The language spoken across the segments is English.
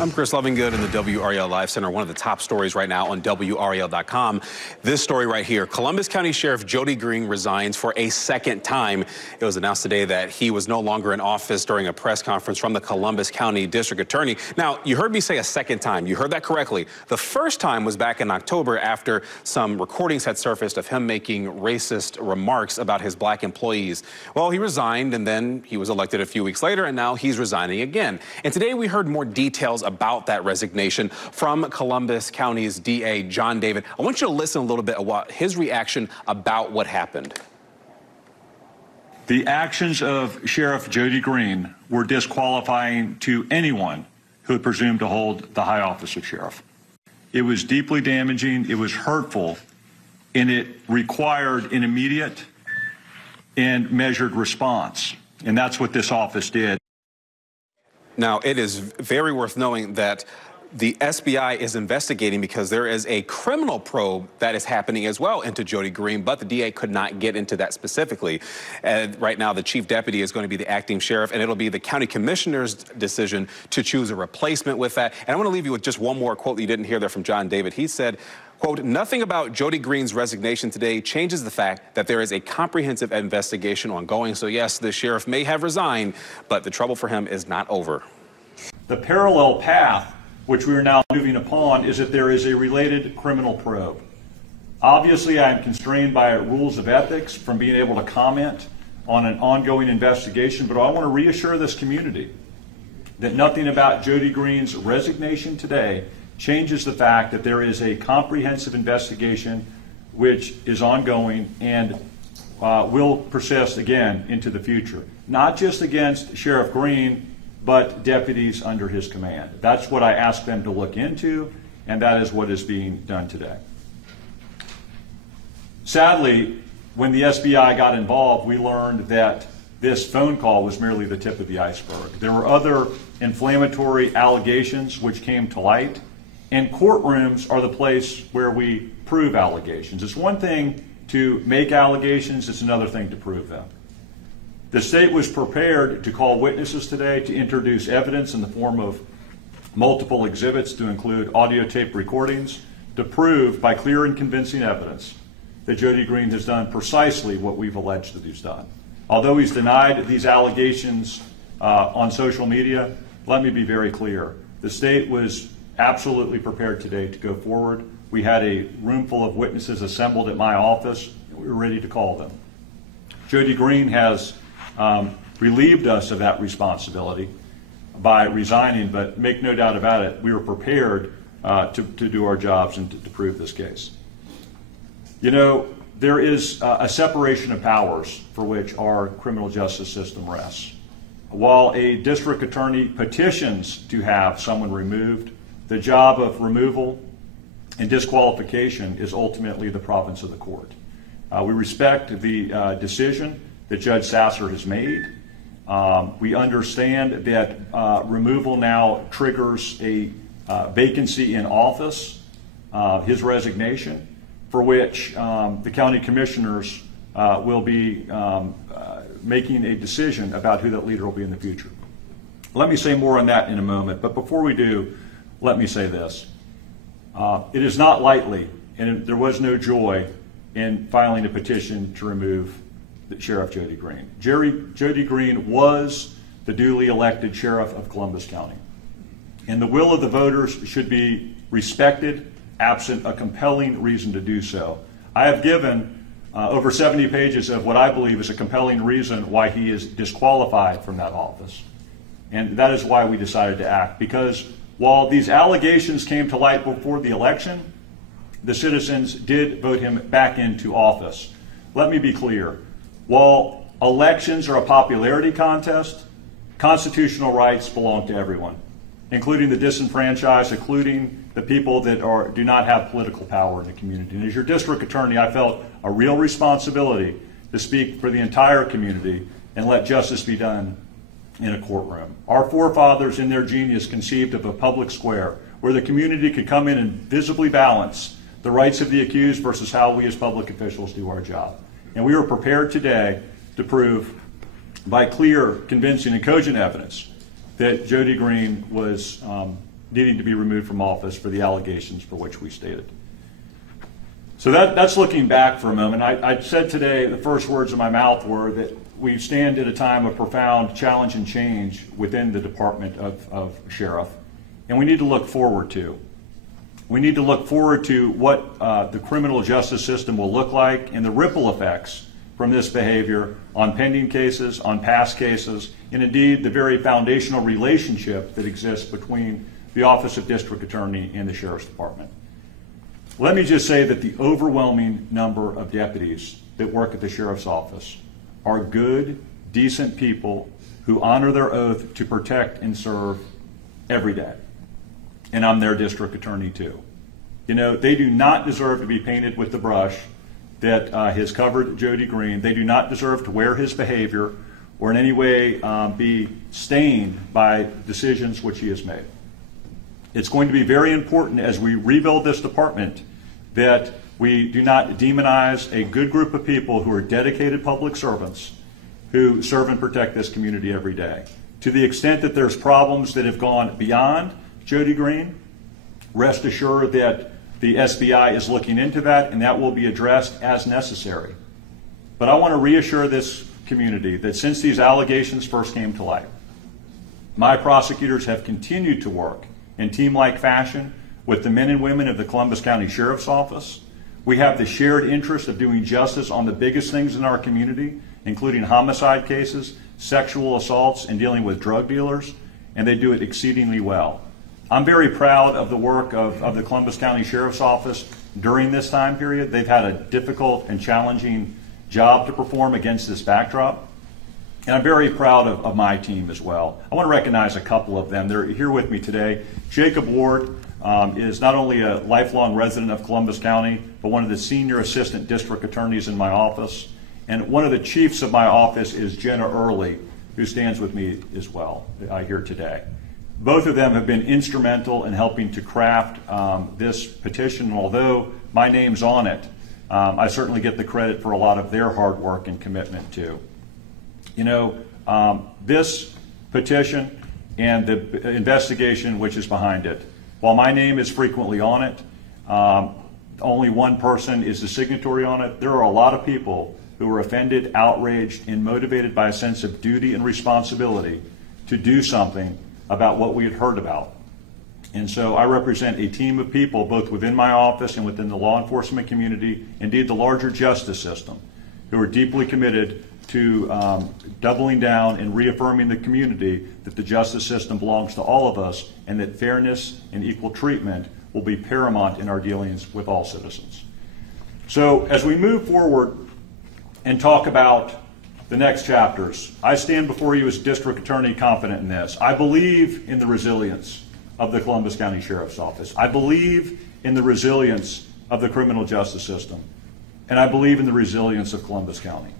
I'm Chris Lovingood in the WRAL Live Center. One of the top stories right now on WRAL.com. This story right here. Columbus County Sheriff Jody Greene resigns for a second time. It was announced today that he was no longer in office during a press conference from the Columbus County District Attorney. Now, you heard me say a second time. You heard that correctly. The first time was back in October after some recordings had surfaced of him making racist remarks about his black employees. Well, he resigned and then he was elected a few weeks later, and now he's resigning again. And today we heard more details about that resignation from Columbus County's DA, Jon David. I want you to listen a little bit about his reaction about what happened. The actions of Sheriff Jody Greene were disqualifying to anyone who had presumed to hold the high office of sheriff. It was deeply damaging, it was hurtful, and it required an immediate and measured response. And that's what this office did. Now, it is very worth knowing that the SBI is investigating because there is a criminal probe that is happening as well into Jody Greene, but the DA could not get into that specifically. Right now, the chief deputy is going to be the acting sheriff, and it'll be the county commissioner's decision to choose a replacement with that. And I want to leave you with just one more quote that you didn't hear there from Jon David. He said, quote, "Nothing about Jody Greene's resignation today changes the fact that there is a comprehensive investigation ongoing." So yes, the sheriff may have resigned, but the trouble for him is not over. The parallel path which we are now moving upon is that there is a related criminal probe. Obviously, I am constrained by rules of ethics from being able to comment on an ongoing investigation, but I want to reassure this community that nothing about Jody Greene's resignation today changes the fact that there is a comprehensive investigation which is ongoing and will persist again into the future, not just against Sheriff Greene, but deputies under his command. That's what I asked them to look into, and that is what is being done today. Sadly, when the SBI got involved, we learned that this phone call was merely the tip of the iceberg. There were other inflammatory allegations which came to light, and courtrooms are the place where we prove allegations. It's one thing to make allegations, it's another thing to prove them. The state was prepared to call witnesses today to introduce evidence in the form of multiple exhibits to include audio tape recordings to prove by clear and convincing evidence that Jody Greene has done precisely what we've alleged that he's done. Although he's denied these allegations on social media, let me be very clear. The state was absolutely prepared today to go forward. We had a room full of witnesses assembled at my office, and we were ready to call them. Jody Greene has relieved us of that responsibility by resigning, but make no doubt about it, we were prepared to do our jobs and to prove this case. You know, there is a separation of powers for which our criminal justice system rests. While a district attorney petitions to have someone removed, the job of removal and disqualification is ultimately the province of the court. We respect the decision that Judge Sasser has made. We understand that removal now triggers a vacancy in office, his resignation, for which the county commissioners will be making a decision about who that leader will be in the future. Let me say more on that in a moment, but before we do, let me say this. It is not lightly, and there was no joy in filing a petition to remove Sheriff Jody Greene. Jody Greene was the duly elected sheriff of Columbus County. And the will of the voters should be respected absent a compelling reason to do so. I have given over 70 pages of what I believe is a compelling reason why he is disqualified from that office. And that is why we decided to act, because while these allegations came to light before the election, the citizens did vote him back into office. Let me be clear. While elections are a popularity contest, constitutional rights belong to everyone, including the disenfranchised, including the people that do not have political power in the community. And as your district attorney, I felt a real responsibility to speak for the entire community and let justice be done in a courtroom. Our forefathers, in their genius, conceived of a public square where the community could come in and visibly balance the rights of the accused versus how we as public officials do our job. And we are prepared today to prove by clear, convincing, and cogent evidence that Jody Greene was needing to be removed from office for the allegations for which we stated. So that's looking back for a moment. I said today, the first words of my mouth were that we stand at a time of profound challenge and change within the Department of Sheriff, and we need to look forward to. We need to look forward to what the criminal justice system will look like and the ripple effects from this behavior on pending cases, on past cases, and indeed the very foundational relationship that exists between the Office of District Attorney and the Sheriff's Department. Let me just say that the overwhelming number of deputies that work at the Sheriff's Office are good, decent people who honor their oath to protect and serve every day. And I'm their district attorney too. You know, they do not deserve to be painted with the brush that has covered Jody Greene. They do not deserve to wear his behavior or in any way be stained by decisions which he has made. It's going to be very important as we rebuild this department that we do not demonize a good group of people who are dedicated public servants who serve and protect this community every day. To the extent that there's problems that have gone beyond Jody Greene, rest assured that the SBI is looking into that and that will be addressed as necessary. But I want to reassure this community that since these allegations first came to light, my prosecutors have continued to work in team-like fashion with the men and women of the Columbus County Sheriff's Office. We have the shared interest of doing justice on the biggest things in our community, including homicide cases, sexual assaults, and dealing with drug dealers, and they do it exceedingly well. I'm very proud of the work of the Columbus County Sheriff's Office during this time period. They've had a difficult and challenging job to perform against this backdrop. And I'm very proud of my team as well. I want to recognize a couple of them. They're here with me today. Jacob Ward is not only a lifelong resident of Columbus County, but one of the senior assistant district attorneys in my office. And one of the chiefs of my office is Jenna Early, who stands with me as well here today. Both of them have been instrumental in helping to craft this petition. Although my name's on it, I certainly get the credit for a lot of their hard work and commitment too. You know, this petition and the investigation which is behind it, while my name is frequently on it, only one person is the signatory on it. There are a lot of people who are offended, outraged, and motivated by a sense of duty and responsibility to do something about what we had heard about. And so I represent a team of people both within my office and within the law enforcement community, indeed the larger justice system, who are deeply committed to doubling down and reaffirming the community that the justice system belongs to all of us and that fairness and equal treatment will be paramount in our dealings with all citizens. So as we move forward and talk about the next chapters, I stand before you as district attorney confident in this. I believe in the resilience of the Columbus County Sheriff's Office. I believe in the resilience of the criminal justice system. And I believe in the resilience of Columbus County.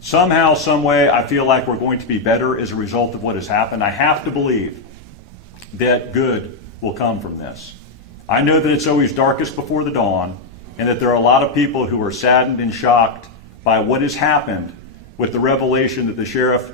Somehow, some way, I feel like we're going to be better as a result of what has happened. I have to believe that good will come from this. I know that it's always darkest before the dawn, and that there are a lot of people who are saddened and shocked by what has happened with the revelation that the sheriff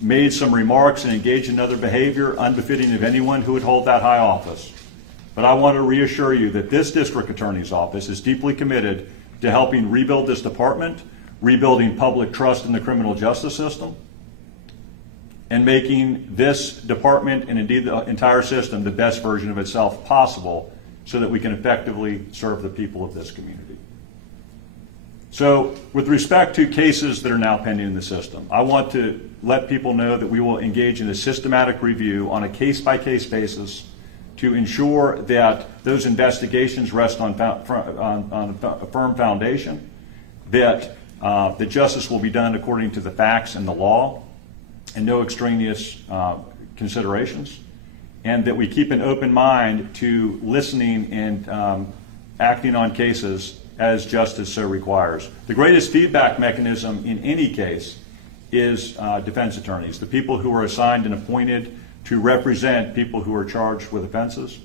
made some remarks and engaged in other behavior unbefitting of anyone who would hold that high office. But I want to reassure you that this district attorney's office is deeply committed to helping rebuild this department, rebuilding public trust in the criminal justice system, and making this department and indeed the entire system the best version of itself possible so that we can effectively serve the people of this community. So with respect to cases that are now pending in the system, I want to let people know that we will engage in a systematic review on a case-by-case basis to ensure that those investigations rest on a firm foundation, that the justice will be done according to the facts and the law and no extraneous considerations, and that we keep an open mind to listening and acting on cases as justice so requires. The greatest feedback mechanism in any case is defense attorneys, the people who are assigned and appointed to represent people who are charged with offenses.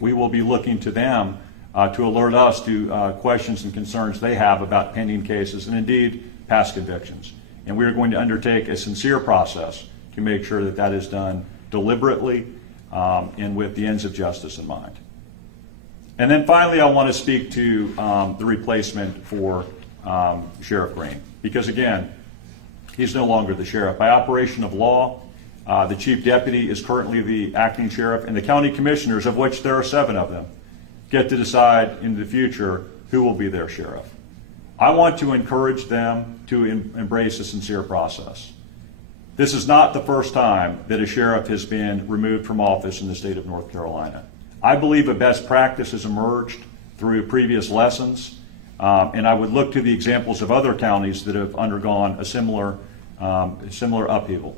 We will be looking to them to alert us to questions and concerns they have about pending cases and indeed past convictions. And we are going to undertake a sincere process to make sure that that is done deliberately, and with the ends of justice in mind. And then finally, I want to speak to the replacement for Sheriff Greene, because again, he's no longer the sheriff. By operation of law, the chief deputy is currently the acting sheriff, and the county commissioners, of which there are 7 of them, get to decide in the future who will be their sheriff. I want to encourage them to embrace a sincere process. This is not the first time that a sheriff has been removed from office in the state of North Carolina. I believe a best practice has emerged through previous lessons, and I would look to the examples of other counties that have undergone a similar upheaval.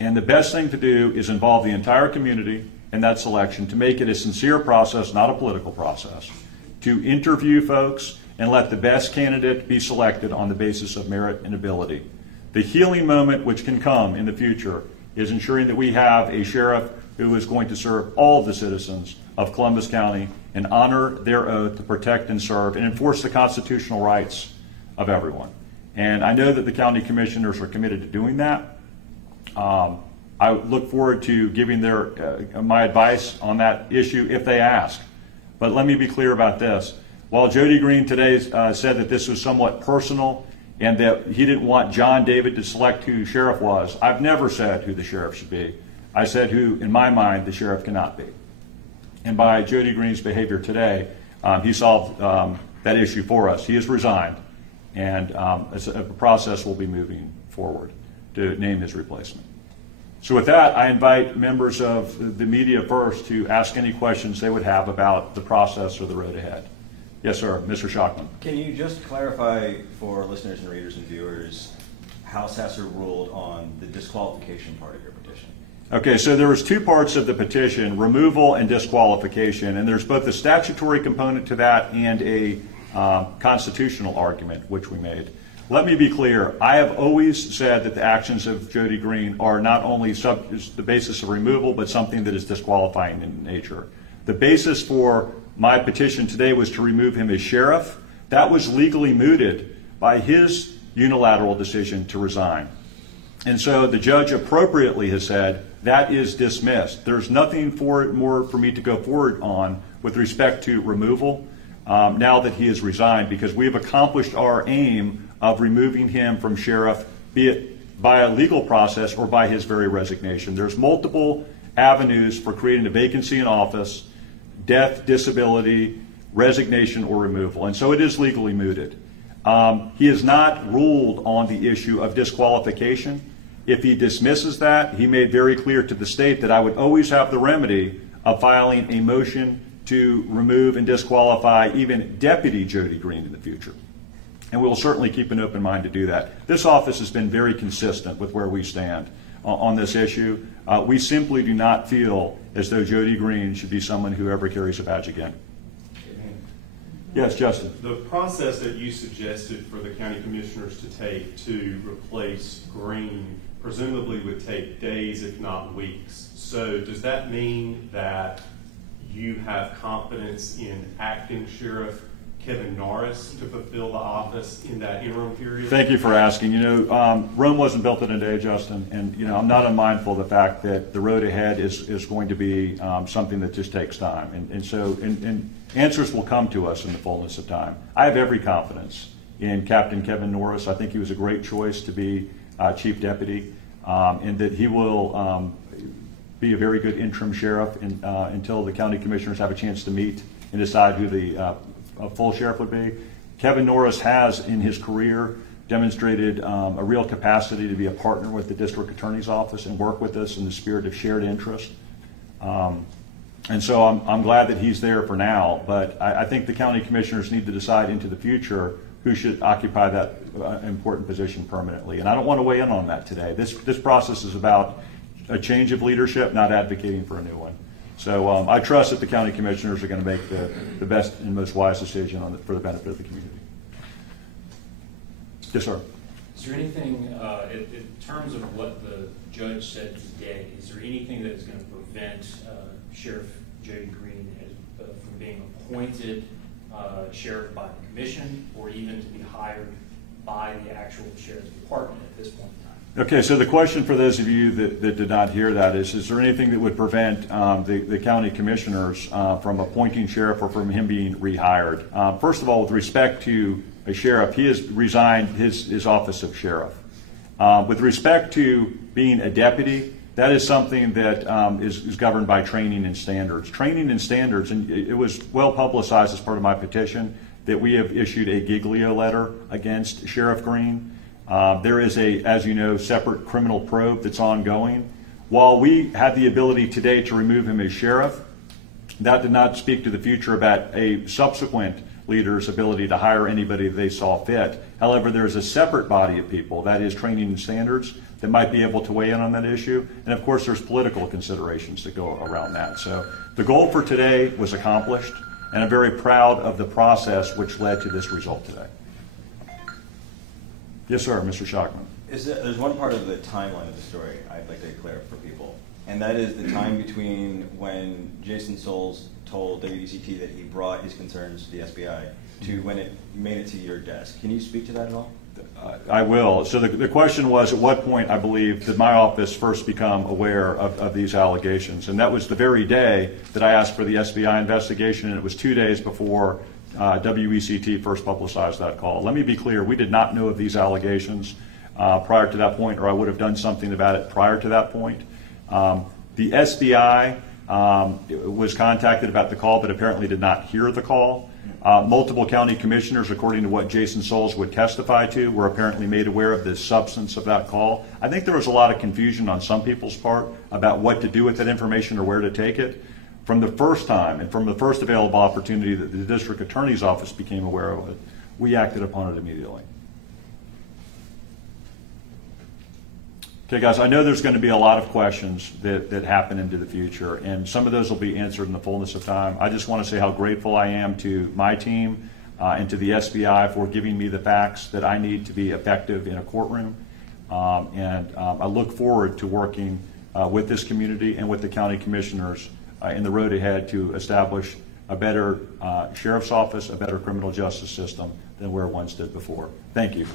And the best thing to do is involve the entire community in that selection, to make it a sincere process, not a political process, to interview folks and let the best candidate be selected on the basis of merit and ability. The healing moment which can come in the future is ensuring that we have a sheriff who is going to serve all of the citizens of Columbus County and honor their oath to protect and serve and enforce the constitutional rights of everyone. And I know that the county commissioners are committed to doing that. I look forward to giving my advice on that issue if they ask. But let me be clear about this. While Jody Greene today said that this was somewhat personal and that he didn't want Jon David to select who sheriff was, I've never said who the sheriff should be. I said who, in my mind, the sheriff cannot be. And by Jody Greene's behavior today, he solved that issue for us. He has resigned, and a process will be moving forward to name his replacement. So with that, I invite members of the media first to ask any questions they would have about the process or the road ahead. Yes, sir. Mr. Shockman. Can you just clarify for listeners and readers and viewers how Pressor ruled on the disqualification part of your petition? Okay, so there was 2 parts of the petition, removal and disqualification, and there's both a statutory component to that and a constitutional argument, which we made. Let me be clear. I have always said that the actions of Jody Greene are not only the basis of removal, but something that is disqualifying in nature. The basis for my petition today was to remove him as sheriff. That was legally mooted by his unilateral decision to resign. And so the judge appropriately has said that is dismissed. There's nothing more for me to go forward on with respect to removal now that he has resigned, because we have accomplished our aim of removing him from sheriff, be it by a legal process or by his very resignation. There's multiple avenues for creating a vacancy in office: death, disability, resignation, or removal. And so it is legally mooted. He has not ruled on the issue of disqualification. If he dismisses that, he made very clear to the state that I would always have the remedy of filing a motion to remove and disqualify even Deputy Jody Greene in the future. And we will certainly keep an open mind to do that. This office has been very consistent with where we stand on this issue. We simply do not feel as though Jody Greene should be someone who ever carries a badge again. Amen. Yes, Justin. The process that you suggested for the county commissioners to take to replace Greene presumably would take days, if not weeks. So does that mean that you have confidence in acting Sheriff Kevin Norris to fulfill the office in that interim period? Thank you for asking. You know, Rome wasn't built in a day, Justin, and you know, I'm not unmindful of the fact that the road ahead is going to be something that just takes time, and so answers will come to us in the fullness of time. I have every confidence in Captain Kevin Norris. I think he was a great choice to be chief deputy, and that he will be a very good interim sheriff until the county commissioners have a chance to meet and decide who the full sheriff would be. Kevin Norris has, in his career, demonstrated a real capacity to be a partner with the district attorney's office and work with us in the spirit of shared interest. And so I'm glad that he's there for now, but I think the county commissioners need to decide into the future who should occupy that important position permanently. And I don't want to weigh in on that today. This process is about a change of leadership, not advocating for a new one. So I trust that the county commissioners are going to make the best and most wise decision for the benefit of the community. Yes, sir. Is there anything, in terms of what the judge said today, is there anything that is going to prevent Sheriff Jody Greene from being appointed sheriff by the commission, or even to be hired by the actual sheriff's department at this point in time? Okay, so the question for those of you that did not hear that is there anything that would prevent the county commissioners from appointing sheriff or from him being rehired? First of all, with respect to a sheriff, he has resigned his office of sheriff. With respect to being a deputy, that is something that is governed by training and standards. Training and standards, and it was well publicized as part of my petition that we have issued a Giglio letter against Sheriff Greene. There is a, as you know, separate criminal probe that's ongoing. While we had the ability today to remove him as sheriff, that did not speak to the future about a subsequent leader's ability to hire anybody they saw fit. However, there's a separate body of people, that is training and standards, that might be able to weigh in on that issue. And of course, there's political considerations that go around that. So the goal for today was accomplished, and I'm very proud of the process which led to this result today. Yes, sir, Mr. Shockman. There's one part of the timeline of the story I'd like to clear up for people, and that is the time between when Jason Souls told WECT that he brought his concerns to the SBI to when it made it to your desk. Can you speak to that at all? I will. So the question was, at what point, I believe, did my office first become aware of these allegations? And that was the very day that I asked for the SBI investigation, and it was 2 days before WECT first publicized that call. Let me be clear, we did not know of these allegations prior to that point, or I would have done something about it prior to that point. The SBI was contacted about the call, but apparently did not hear the call. Multiple county commissioners, according to what Jason Souls would testify to, were apparently made aware of the substance of that call. I think there was a lot of confusion on some people's part about what to do with that information or where to take it. From the first time and from the first available opportunity that the district attorney's office became aware of it, we acted upon it immediately. Okay, guys, I know there's going to be a lot of questions that happen into the future, and some of those will be answered in the fullness of time. I just want to say how grateful I am to my team and to the SBI for giving me the facts that I need to be effective in a courtroom. I look forward to working with this community and with the county commissioners in the road ahead to establish a better sheriff's office, a better criminal justice system than where one stood before. Thank you.